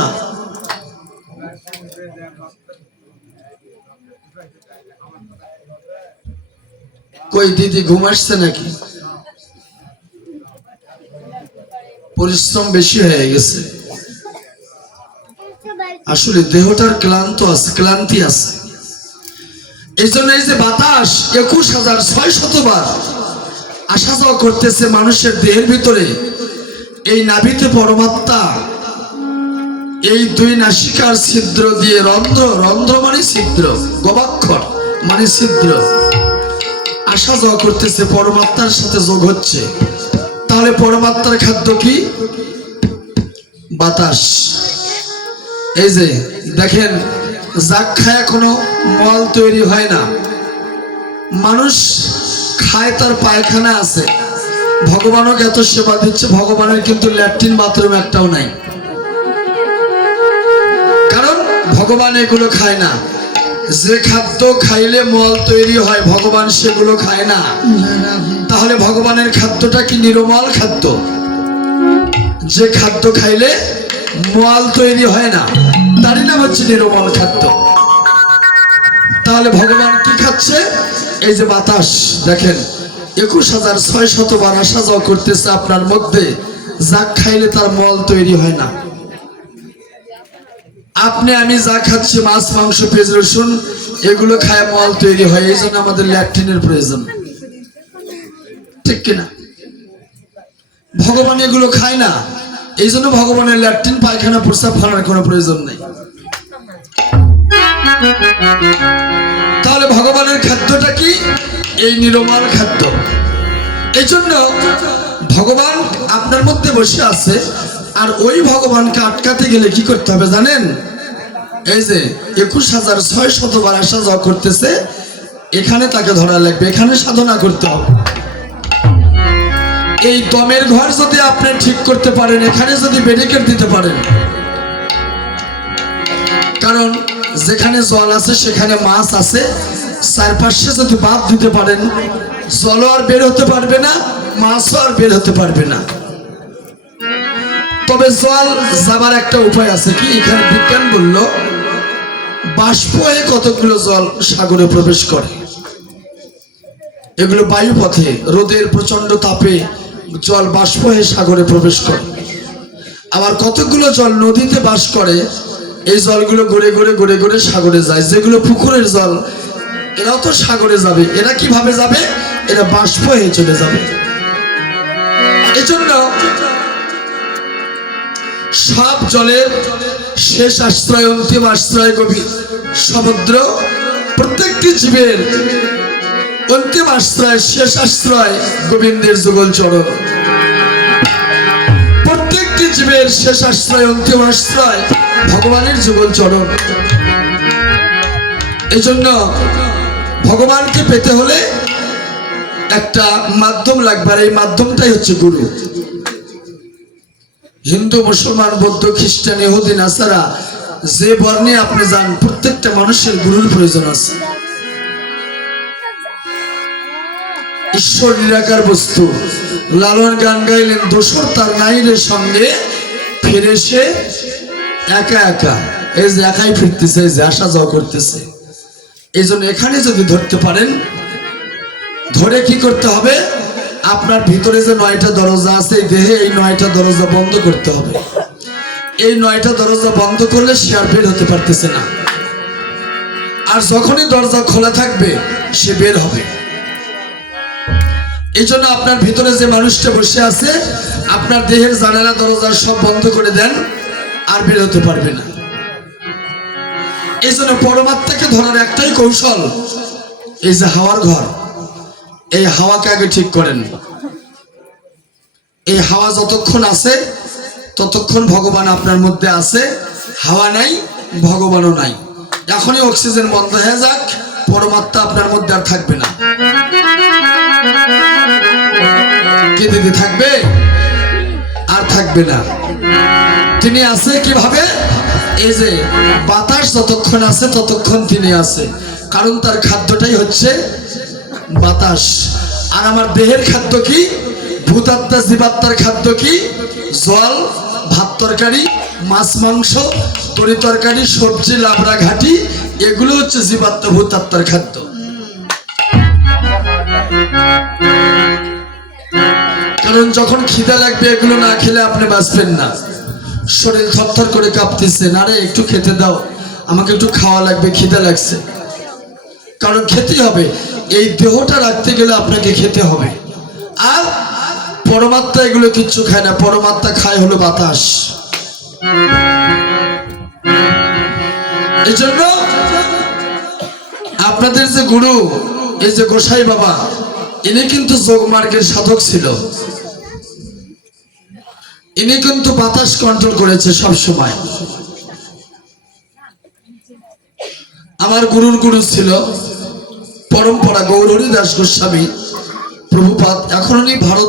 না। কই দিদি ঘুম আসছে নাকি? পরিশ্রম বেশি হয়ে গেছে, আসলে দেহটার ক্লান্তি আছে। এই জন্য এই যে বাতাস 21,600 বার আসা যাওয়া করতেছে মানুষের দেহের ভিতরে। এই নাভিতে পরমাত্মা এই দুই নাসিকার ছিদ্র দিয়ে রন্ধ্র মানে ছিদ্র, গবাক্ষর মানে ছিদ্র, আসা যাওয়া করতেছে, পরমাত্মার সাথে যোগ হচ্ছে। তাহলে পরমাত্মার খাদ্য কি? বাতাস। এই যে দেখেন, যাক খায় কোনো মল তৈরি হয় না, মানুষ খায় তার পায়খানা আছে। ভগবানও এত সেবা দিচ্ছে, ভগবানের কিন্তু ল্যাট্রিন বাথরুম একটাও নাই, কারণ ভগবান এগুলো খায় না। যে খাদ্য খাইলে মল তৈরি হয় ভগবান সেগুলো খায় না। তাহলে ভগবানের খাদ্যটা কি নির্মল খাদ্য? যে খাদ্য খাইলে মল তৈরি হয় না তারই নাম হচ্ছে নির্মল খাদ্য। তাহলে ভগবান কি খাচ্ছে? এই যে বাতাস দেখেন 21,600 বার আসা যাওয়া করতেছে আপনার মধ্যে, যা খাইলে তার মল তৈরি হয় না। আপনি আমি যা খাচ্ছি, মাছ মাংস পেঁয়াজ রসুন, এগুলো খায় মল তৈরি হয়। এই জন্য আমাদের ল্যাট্রিনের প্রয়োজন, ঠিক কিনা? ভগবান এগুলো খায় না, এই জন্য ভগবানের ল্যাট্রিন পায়খানা প্রস্রাব ফানার কোনো প্রয়োজন নেই। তাহলে ভগবানের খাদ্যটা কি? এই নির্মল খাদ্য। এই জন্য ভগবান আপনার মধ্যে বসে আছে, আর ওই ভগবানকে আটকাতে গেলে কি করতে হবে জানেন? এই যে 21,600 বার আসা যাওয়া করতেছে, এখানে তাকে ধরা লাগবে, এখানে সাধনা করতে হবে। এই দমের ঘর যদি আপনি ঠিক করতে পারেন, এখানে যদি ব্যারিকেড দিতে পারেন, কারণ যেখানে জল আছে সেখানে মাছ আছে, চারপাশে যদি বাঁধ দিতে পারেন, জলও আর বের হতে পারবে না, মাছও আর বের হতে পারবে না। তবে জল যাবার একটা উপায় আছে কি? এখানে বিজ্ঞান বলল বাষ্প হয়ে কতগুলো জল সাগরে প্রবেশ করে, এগুলো বায়ু পথে রোদের প্রচন্ড তাপে জল বাষ্প হয়ে সাগরে প্রবেশ করে। আবার কতগুলো জল নদীতে বাস করে, এই জলগুলো গড়ে গড়ে গড়ে গড়ে সাগরে যায়। যেগুলো পুকুরের জল, এরাও তো সাগরে যাবে। এরা কিভাবে যাবে? এরা বাষ্প হয়ে চলে যাবে। এজন্য সব জলের শেষ আশ্রয়, অন্তিম আশ্রয় গভীর সমুদ্র। প্রত্যেকটি জীবের অন্তিম আশ্রয়, শেষ আশ্রয় গোবিন্দের যুগল চরণ। প্রত্যেকটি জীবের শেষ আশ্রয়, অন্তিম আশ্রয় ভগবানের যুগল চরণ। এই জন্য ভগবানকে পেতে হলে একটা মাধ্যম লাগবে, আর এই মাধ্যমটাই হচ্ছে গুরু। হিন্দু, মুসলমান, বৌদ্ধ, খ্রিস্টান, ইহুদি, নাসারা, যে বর্ণে আপনি যান, প্রত্যেকটা মানুষের গুরুর প্রয়োজন আছে। ঈশ্বর নিরাকার বস্তু। লালন গান গাইলেন, দোসর তার নাইরের সঙ্গে ফিরে সে একা একা। এই যে একাই ফিরতেছে, এই যে আসা যাওয়া করতেছে। এই জন্য এখানে যদি ধরতে পারেন, ধরে কি করতে হবে? আপনার ভিতরে যে 9টা দরজা আছে এই দেহে, এই 9টা দরজা বন্ধ করতে হবে। এই 9টা দরজা বন্ধ করলে সে আর বের হতে পারতেছে না। আর যখনই দরজা খোলা থাকবে সে বের হবে। এই জন্য আপনার ভিতরে যে মানুষটা বসে আছে, আপনার দেহের জানালা দরজা সব বন্ধ করে দেন, আর বের হতে পারবে না। এই জন্য পরমাত্মাকে ধরার একটাই কৌশল, এই যে হাওয়ার ঘর, এই হাওয়াকে আগে ঠিক করেন। এই হাওয়া যতক্ষণ আছে ততক্ষণ ভগবান আপনার মধ্যে আছে। হাওয়া নাই, ভগবানও নাই। এখনই অক্সিজেন বন্ধ হয়ে যাক, পরমাত্মা আপনার মধ্যে আর থাকবে না। কি দিদি থাকবে? আর থাকবে না। তিনি আছে কিভাবে? এই যে বাতাস যতক্ষণ আছে ততক্ষণ তিনি আছে, কারণ তার খাদ্যটাই হচ্ছে বাতাস। আর আমার দেহের খাদ্য কি? ভূতাত্মা জীবাত্মার খাদ্য কি? জল, ভাত তরকারি, মাছ মাংস, তরি তরকারি, সবজি, লাবড়া ঘাটি, এগুলো হচ্ছে জীবাত্মা ভূতাত্মার খাদ্য। কারণ যখন খিদা লাগবে এগুলো না খেলে আপনি বাঁচবেন না। শরীর থরথর করে কাঁপতেছে, আরে একটু খেতে দাও, আমাকে একটু খাওয়া লাগবে, খিদা লাগছে। কারণ খেতে হবে, এই দেহটা রাখতে গেলে আপনাকে খেতে হবে। আর পরমাত্মা এগুলো কিচ্ছু খায় না, পরমাত্মা খায় হলো বাতাস। এই জন্য আপনাদের যে গুরু, এই যে গোসাই বাবা, ইনি কিন্তু যোগমার্গের সাধক ছিল। ইনি কিন্তু বাতাস কন্ট্রোল করেছে সব সময়। আমার গুরুর গুরু ছিল পরম্পরা গৌরহরি দাস গোস্বামী প্রভুপাদ। এখন উনি ভারত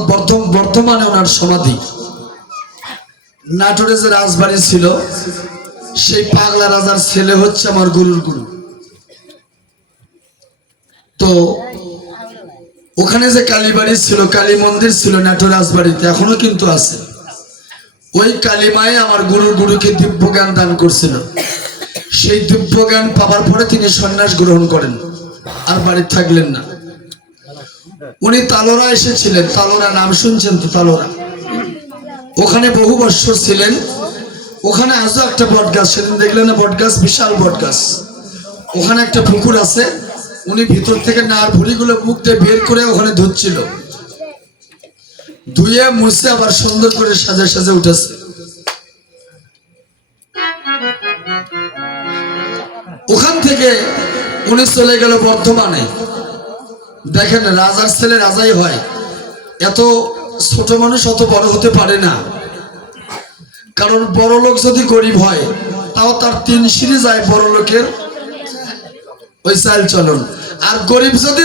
বর্তমানে ওনার সমাধি। নাটোরে যে রাজবাড়ি ছিল, সেই পাগলা রাজার ছেলে হচ্ছে আমার গুরুর গুরু। তো ওখানে যে কালীবাড়ি ছিল, কালী মন্দির ছিল নাটোর রাজবাড়িতে, এখনো কিন্তু আছে। ওই কালীমায় আমার গুরুর গুরুকে দিব্য জ্ঞান দান করছিল। সেই দিব্য জ্ঞান পাওয়ার পরে তিনি সন্ন্যাস গ্রহণ করেন, আর বাড়ি থাকলেন না। উনি তালোরা এসেছিলেন, তালোরা নাম শুনছেন তো? তালোরা ওখানে বহু বৎসর ছিলেন। ওখানে আজও একটা বট গাছ, সেদিন দেখলেন না বট গাছ, বিশাল বট গাছ। ওখানে একটা পুকুর আছে। উনি ভিতর থেকে নার ভুড়িগুলো মুখ দিয়ে বের করে ওখানে ধুচ্ছিল। ধুয়ে মুছে আবার সুন্দর করে সাজে সাজে উঠেছে। ওখান থেকে উনি চলে গেল বর্ধমানে। দেখেন, রাজার ছেলে রাজাই হয়, এত ছোট মানুষ অত বড় হতে পারে না। কারণ বড় লোক যদি গরিব হয়, তাও তার 3 সিঁড়ি যায় বড় লোকের ওই চাল চলন। আর গরিব যদি